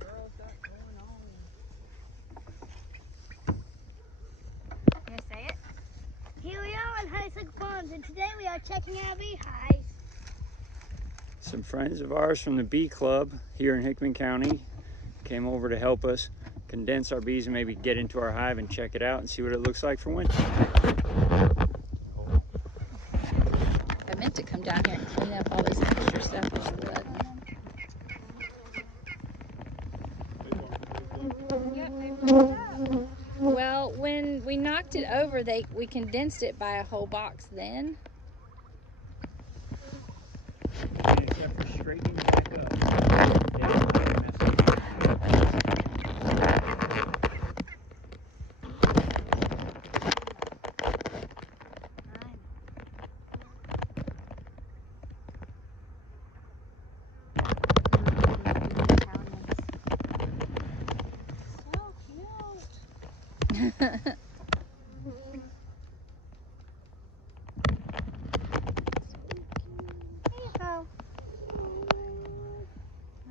girls got going on? Can I say it? Here we are on Hive Farms, and today we are checking out beehives. Some friends of ours from the Bee Club here in Hickman County came over to help us condense our bees and maybe get into our hive and check it out and see what it looks like for winter. I meant to come down here and clean up all this extra stuff. Well, when we knocked it over, we condensed it by a whole box then. Except for straightening back up.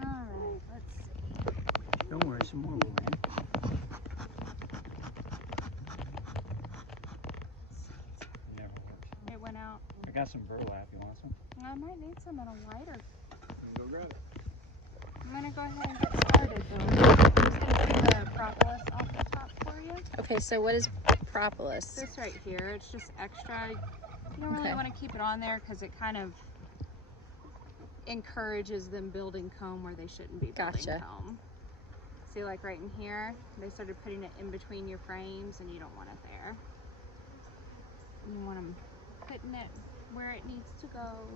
Alright, let's see. Don't worry, some more will land. Never works. It went out. I got some burlap. You want some? I might need some in a lighter. Go grab it. I'm gonna go ahead and get started though. I'm just gonna do the propolis off the top for you. Okay, so what is propolis? This right here, it's just extra. You don't really want to keep it on there because it kind of encourages them building comb where they shouldn't be building comb. See, like right in here, they started putting it in between your frames and you don't want it there. You want them putting it where it needs to go.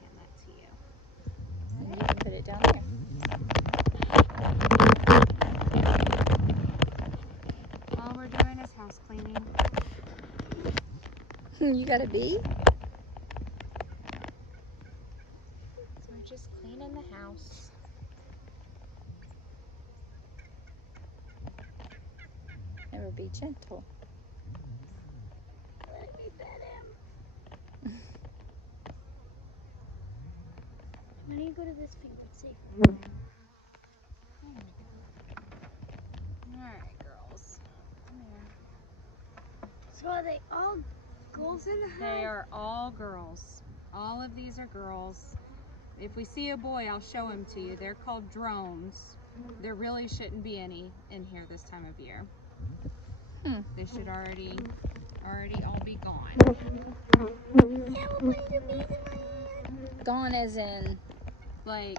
Hand that to you. And you can put it down there. All we're doing is house cleaning. You got a bee? So we're just cleaning the house. Never be gentle. Let me pet him. Why don't you go to this finger? It's safer. Alright, girls. Come here. So are they all girls in the hive? They are all girls. All of these are girls. If we see a boy, I'll show him to you. They're called drones. There really shouldn't be any in here this time of year. They should already all be gone. Gone as in? Like,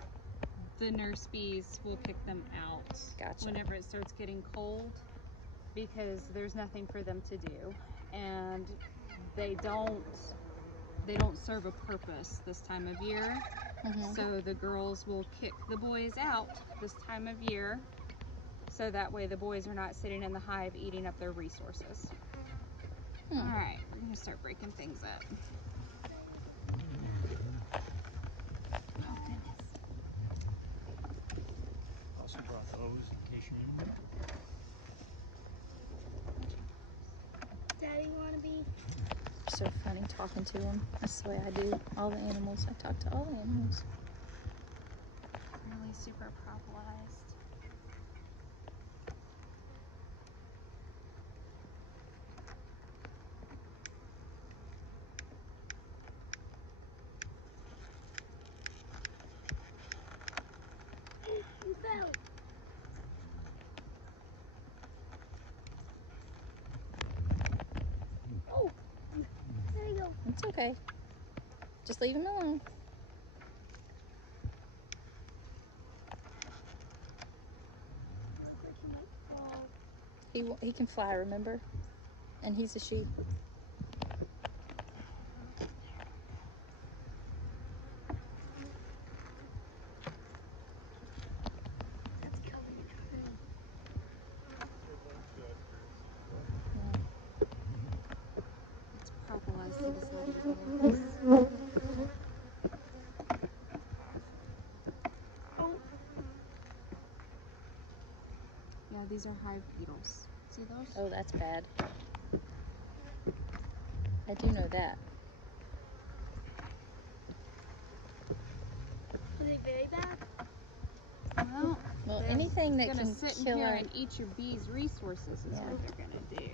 the nurse bees will pick them out whenever it starts getting cold because there's nothing for them to do. And they don't serve a purpose this time of year. So the girls will kick the boys out this time of year so that way the boys are not sitting in the hive eating up their resources. Alright, we're going to start breaking things up. Oh goodness. Also brought those in case you need them. Daddy, want to be? So funny talking to them. That's the way I do all the animals. I talk to all the animals. Really super propolised. You fell. Oh, there you go. It's okay. Just leave him alone. Looks like he might fall. He can fly, remember? And he's a sheep. That's Kevin and Trista. It's propolised to the side of the box. Yeah, these are hive beetles. See those? Oh, that's bad. I do know that. Are they very bad? Well, anything that can sit kill in here our... and eat your bees' resources is what they're gonna do.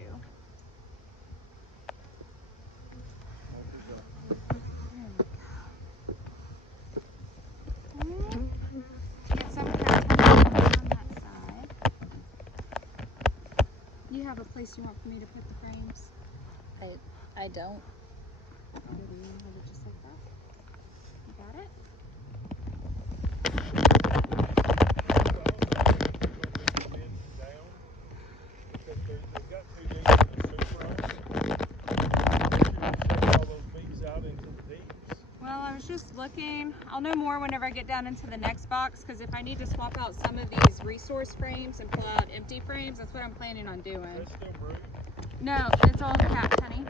Get some of that on that side. You have a place you want for me to put the frames? I don't. Good, you want to hold it just like that? You got it? Well, I was just looking. I'll know more whenever I get down into the next box, because if I need to swap out some of these resource frames and pull out empty frames, that's what I'm planning on doing. Is that still brood? No, it's all capped, honey.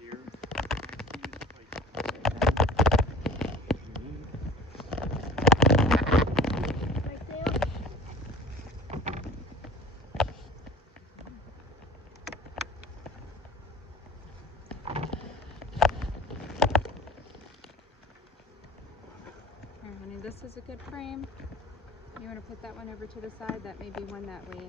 Here. Right there? Here, honey, this is a good frame. You want to put that one over to the side? That may be one that we...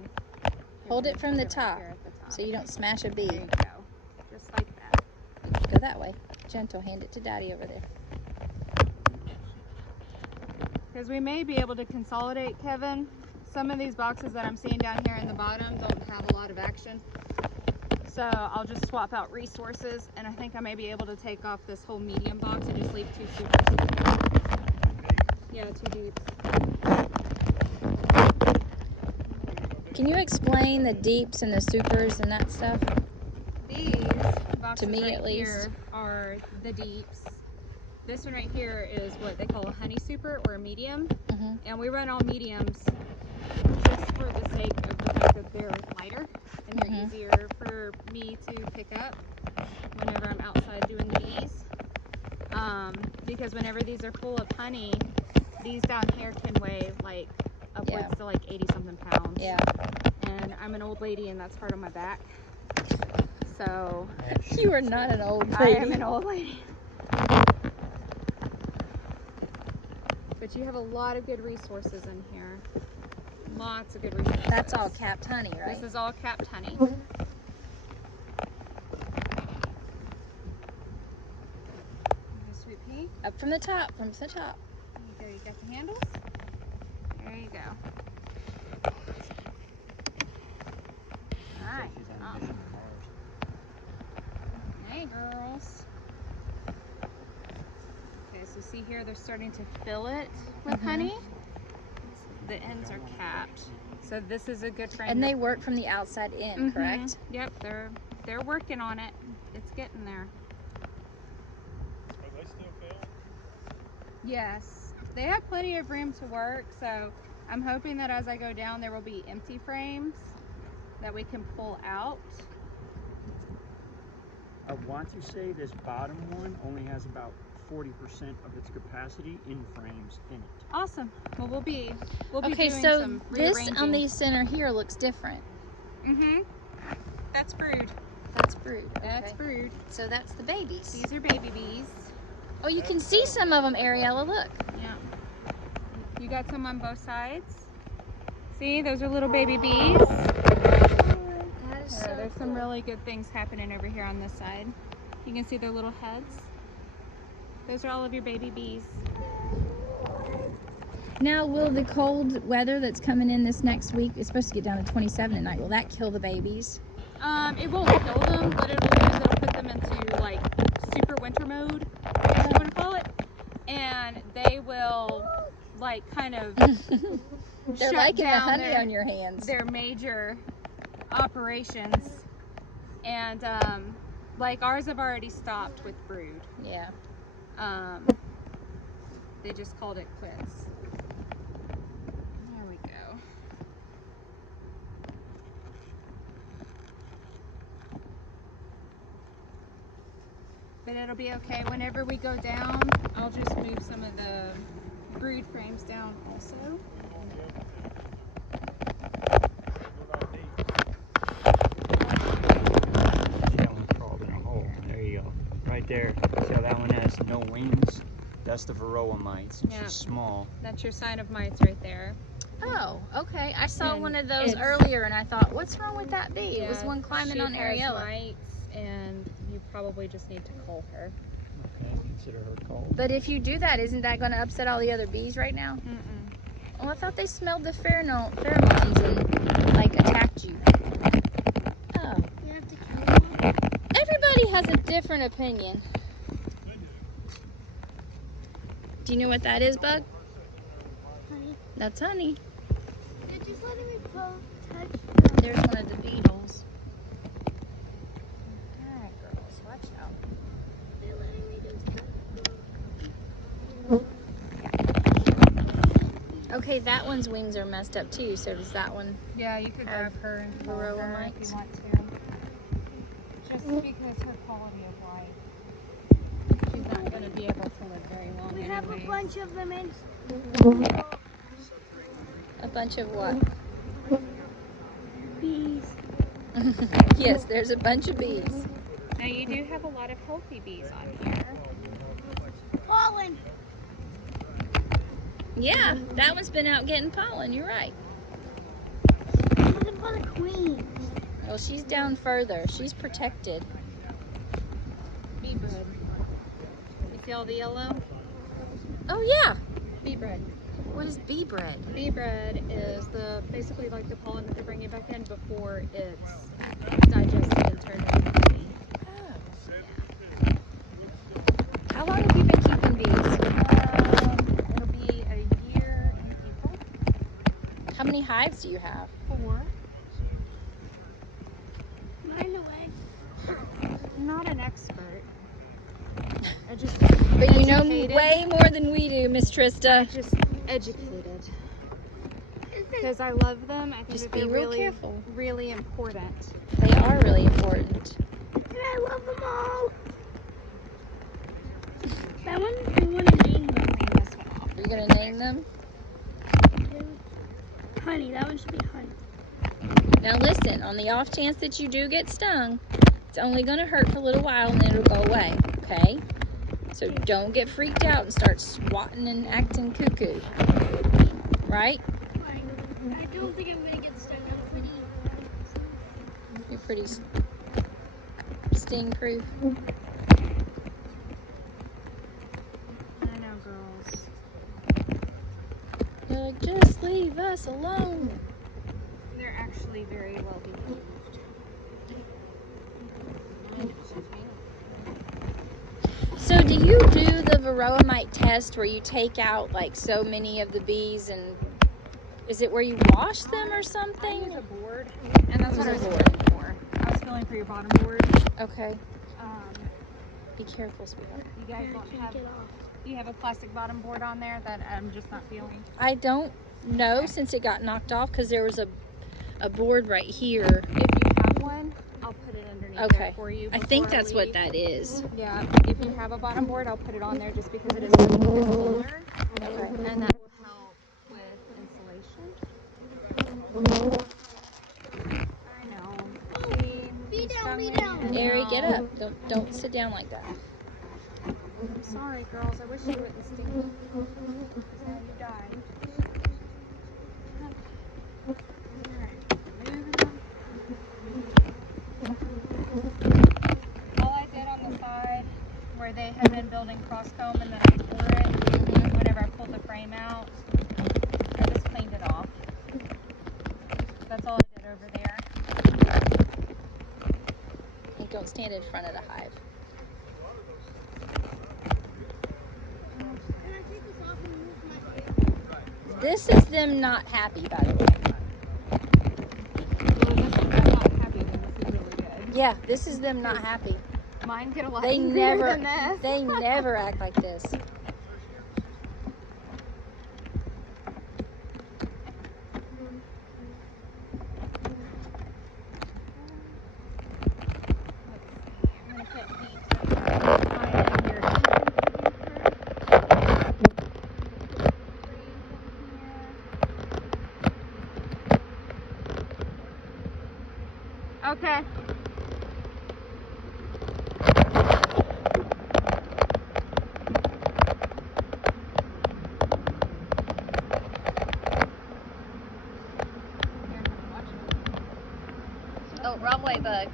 Hold it from the right top, here at the top. so you don't smash a bee. There you go. Just like that. Go that way. Gentle. Hand it to Daddy over there. Because we may be able to consolidate, Kevin. Some of these boxes that I'm seeing down here in the bottom don't have a lot of action. So I'll just swap out resources, and I think I may be able to take off this whole medium box and just leave 2 supers. Yeah, 2 deep. Can you explain the deeps and the supers and that stuff? These boxes To me, right at least. here are the deeps. This one right here is what they call a honey super or a medium. Mm-hmm. And we run all mediums just for the sake of the fact that they're lighter and they're easier for me to pick up whenever I'm outside doing the bees. Because whenever these are full of honey, these down here can weigh like upwards to like 80 something pounds. Yeah. And I'm an old lady and that's hard on my back. So You are not an old lady. I am an old lady. But you have a lot of good resources in here. Lots of good resources. That's all capped honey, right? This is all capped honey. Sweet pea. Up from the top, from the top. There you go. You got the handles. There you go. All right. Hey, girls. Okay, so see here, they're starting to fill it with honey. The ends are capped. So this is a good frame. And they work from the outside in, correct? Yep, they're working on it. It's getting there. Are they still filled? Yes. They have plenty of room to work, so I'm hoping that as I go down there will be empty frames that we can pull out. I want to say this bottom one only has about 40% of its capacity in frames in it. Awesome. Well, we'll be Okay, doing so some this rearranging. on the center here looks different. That's brood. That's brood. Okay. That's brood. So that's the babies. These are baby bees. Oh, you can see some of them, Ariella. Look. Yeah. You got some on both sides. See, those are little baby bees. That is so There's some really good things happening over here on this side. You can see their little heads. Those are all of your baby bees. Now, will the cold weather that's coming in this next week, it's supposed to get down to 27 at night, will that kill the babies? It won't kill them, but it'll put them into like super winter mode, I guess you want to call it. And they will like kind of They're shut liking the down honey on your hands. their major operations. And like ours have already stopped with brood. Yeah. They just called it quits. There we go. But it'll be okay. Whenever we go down, I'll just move some of the brood frames down also. She only crawled in a hole. right there. See how that one has no wings? That's the varroa mites, and Yeah. she's small. That's your sign of mites right there. Oh, okay. I saw And one of those it's- earlier, and I thought, what's wrong with that bee? Yeah, It was one climbing she on has Ariella. mites, and you probably just need to cull her. Okay, consider her cold. But if you do that, isn't that going to upset all the other bees right now? Mm-mm. Oh, I thought they smelled the pheromones and like attacked you. Oh. You have to kill them. Everybody has a different opinion. Do you know what that is, Bug? Honey. That's honey. You're just letting me touch. There's one of the beetles. Alright, girls, watch out. They're letting me do stuff. Okay, that one's wings are messed up too, so does that one. Yeah, you could grab her and cull varroa her mites? if you want to. Just because her quality of life, she's not going to be able to live very long. We have a anyways. bunch of them in. A bunch of what? Bees. Yes, there's a bunch of bees. Now you do have a lot of healthy bees on here. Pollen. Yeah, that one's been out getting pollen, you're right. Looking for the queen. Well, she's down further. She's protected. Bee bread. You see all the yellow? Oh, yeah. Bee bread. What is bee bread? Bee bread is basically like the pollen that they're bringing back in before it's digested and turned into honey. Oh. How long have you been keeping bees? It'll be a year in April. How many hives do you have? 4. Mine away. I'm not an expert. I just But you know educated. way more than we do, Miss Trista. Just educated. Because I love them. I think Just that be they're real really, careful. really important. They are really important. And I love them all. That one, we want to name them. Clean this one off. Are you going to name them? Honey, that one should be honey. Now listen, on the off chance that you do get stung, it's only going to hurt for a little while and then it'll go away, okay? So don't get freaked out and start swatting and acting cuckoo. Right? I don't think I'm going to get stuck. You're pretty sting-proof. I know, girls. You're like, just leave us alone. They're actually very well behaved. So do you do the varroa mite test where you take out like so many of the bees, and is it where you wash them or I use something? a board, and that's what I was Use a feeling for. I was feeling for your bottom board. Okay. Um, Be careful, sweetheart. you guys don't have, Get off. you have a plastic bottom board on there that I'm just not feeling. I don't know Okay. since it got knocked off because there was a board right here. If you have one, I'll put it underneath Okay. there for you. I think before that's what leave. that is. Yeah, if you have a bottom board, I'll put it on there just because it is such a good holder. Okay. And that will help with insulation. I know. See, Be you down, stung be me, down. and Ari, now- get up. Don't sit down like that. I'm sorry, girls. I wish you wouldn't sting me. Because now you died. Alright, moving them. All I did on the side where they had been building crosscomb and then I tore it whenever I pulled the frame out, I just cleaned it off. That's all I did over there. Hey, don't stand in front of the hive. Can I take this off and move my hair? This is them not happy, by the way. Well, if I'm not happy, then this is really good. Yeah, this is them not happy. Mine get a lot They angrier never, than this. they never act like this. I'm gonna put heat to here. Okay. bug.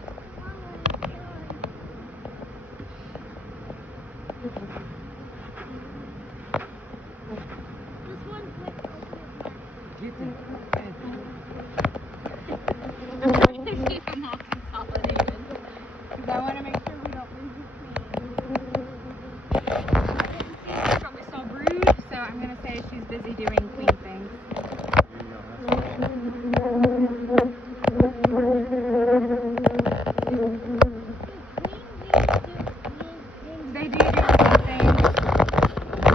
Keep them all consolidated. Because I want to make sure we don't lose the queen. I didn't see her, but we saw brood, so I'm going to say she's busy doing queen things. They do different things.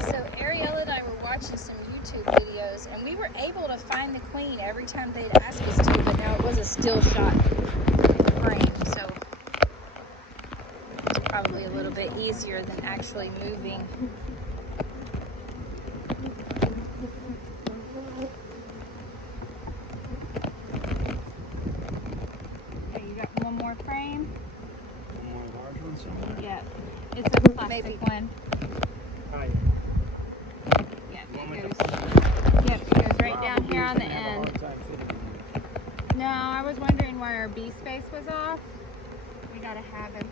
So Ariella and I were watching some YouTube videos, and we were able to find the queen every time they'd ask us to, but now it was a still shot frame, so it's probably a little bit easier than actually moving. Okay, you got one more frame? One more large one somewhere? Yep. It's a plastic Maybe. one. Oh, Yep, yeah. it goes right down here on the end. No, I was wondering why our bee space was off. We gotta have him.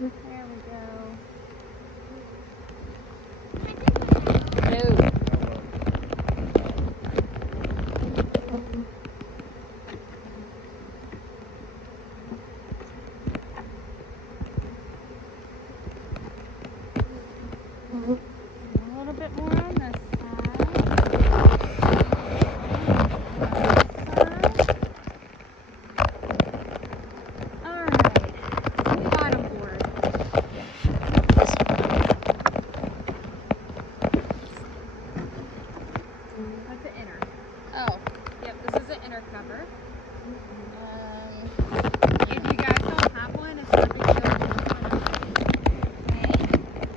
There we go. No. A little bit more on this side. Alright, the bottom board. That's the inner. Oh. Yep, this is the inner cover. Um, If you guys don't have one, it's not a big deal. okay.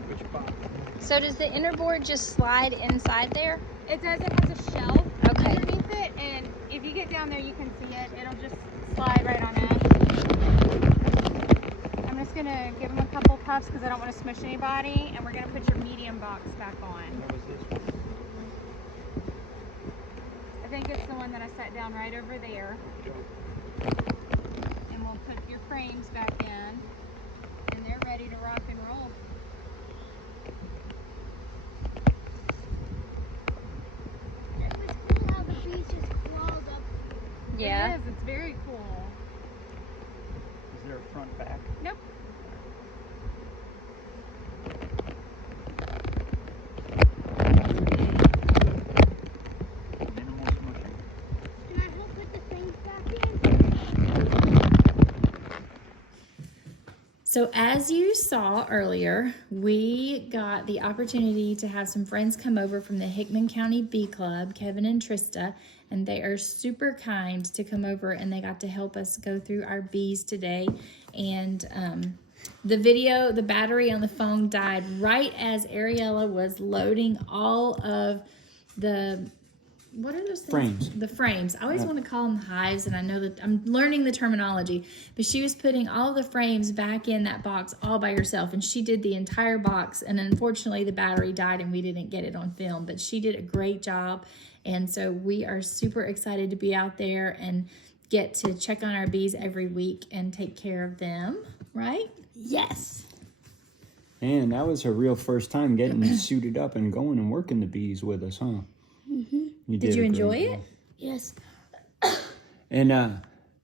Which box? So does the inner board just slide inside there? It does, it has a shelf Okay. underneath it, and if you get down there you can see it. It'll just slide right on out. I'm just gonna give them a couple puffs because I don't want to smush anybody, and we're gonna put your medium box back on. What was this one? I think it's the one that I set down right over there, and we'll put your frames back in, and they're ready to rock and roll. It was cool how the bees just crawled up. Yeah. It is, it's very cool. Is there a front back? Nope. Minimal smushing. Can I help put the things back in? So as you saw earlier, we got the opportunity to have some friends come over from the Hickman County Bee Club, Kevin and Trista, and they are super kind to come over, and they got to help us go through our bees today. And the battery on the phone died right as Ariella was loading all of the, what are those things? Frames. The frames. I always want to call them hives, and I know that I'm learning the terminology, but she was putting all the frames back in that box all by herself, and she did the entire box, and unfortunately the battery died and we didn't get it on film, but she did a great job. And so we are super excited to be out there and get to check on our bees every week and take care of them, right? Yes. And that was her real first time getting suited up and going and working the bees with us, huh? Mm-hmm. Did you enjoy it? Yes. And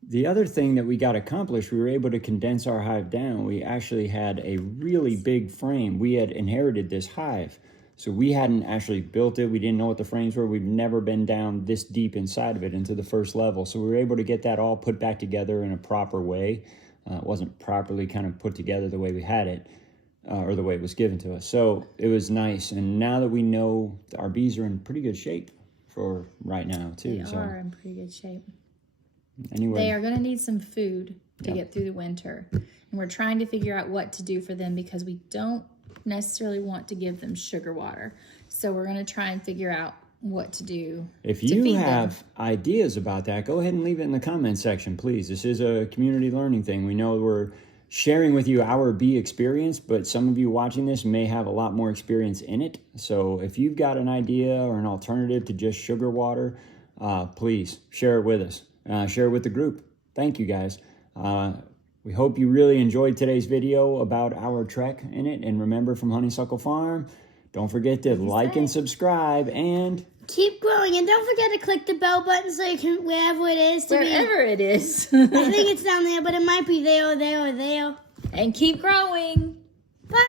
the other thing that we got accomplished, we were able to condense our hive down. We actually had a really big frame. We had inherited this hive, so we hadn't actually built it. We didn't know what the frames were. We've never been down this deep inside of it into the first level. So we were able to get that all put back together in a proper way. It wasn't properly kind of put together the way we had it, or the way it was given to us. So it was nice. And now that we know our bees are in pretty good shape for right now too. They are in pretty good shape. Anyway, They are going to need some food to get through the winter. And we're trying to figure out what to do for them because we don't necessarily want to give them sugar water. So we're going to try and figure out what to do. If you have ideas about that, go ahead and leave it in the comment section, please. This is a community learning thing. We know we're sharing with you our bee experience, but some of you watching this may have a lot more experience in it. So if you've got an idea or an alternative to just sugar water, please share it with us. Share it with the group. Thank you, guys. We hope you really enjoyed today's video about our trek in it. And remember, from Honeysuckle Farm, don't forget to like and subscribe and keep growing. And don't forget to click the bell button so you can, wherever it is. Wherever it is. I think it's down there, but it might be there or there or there. And keep growing.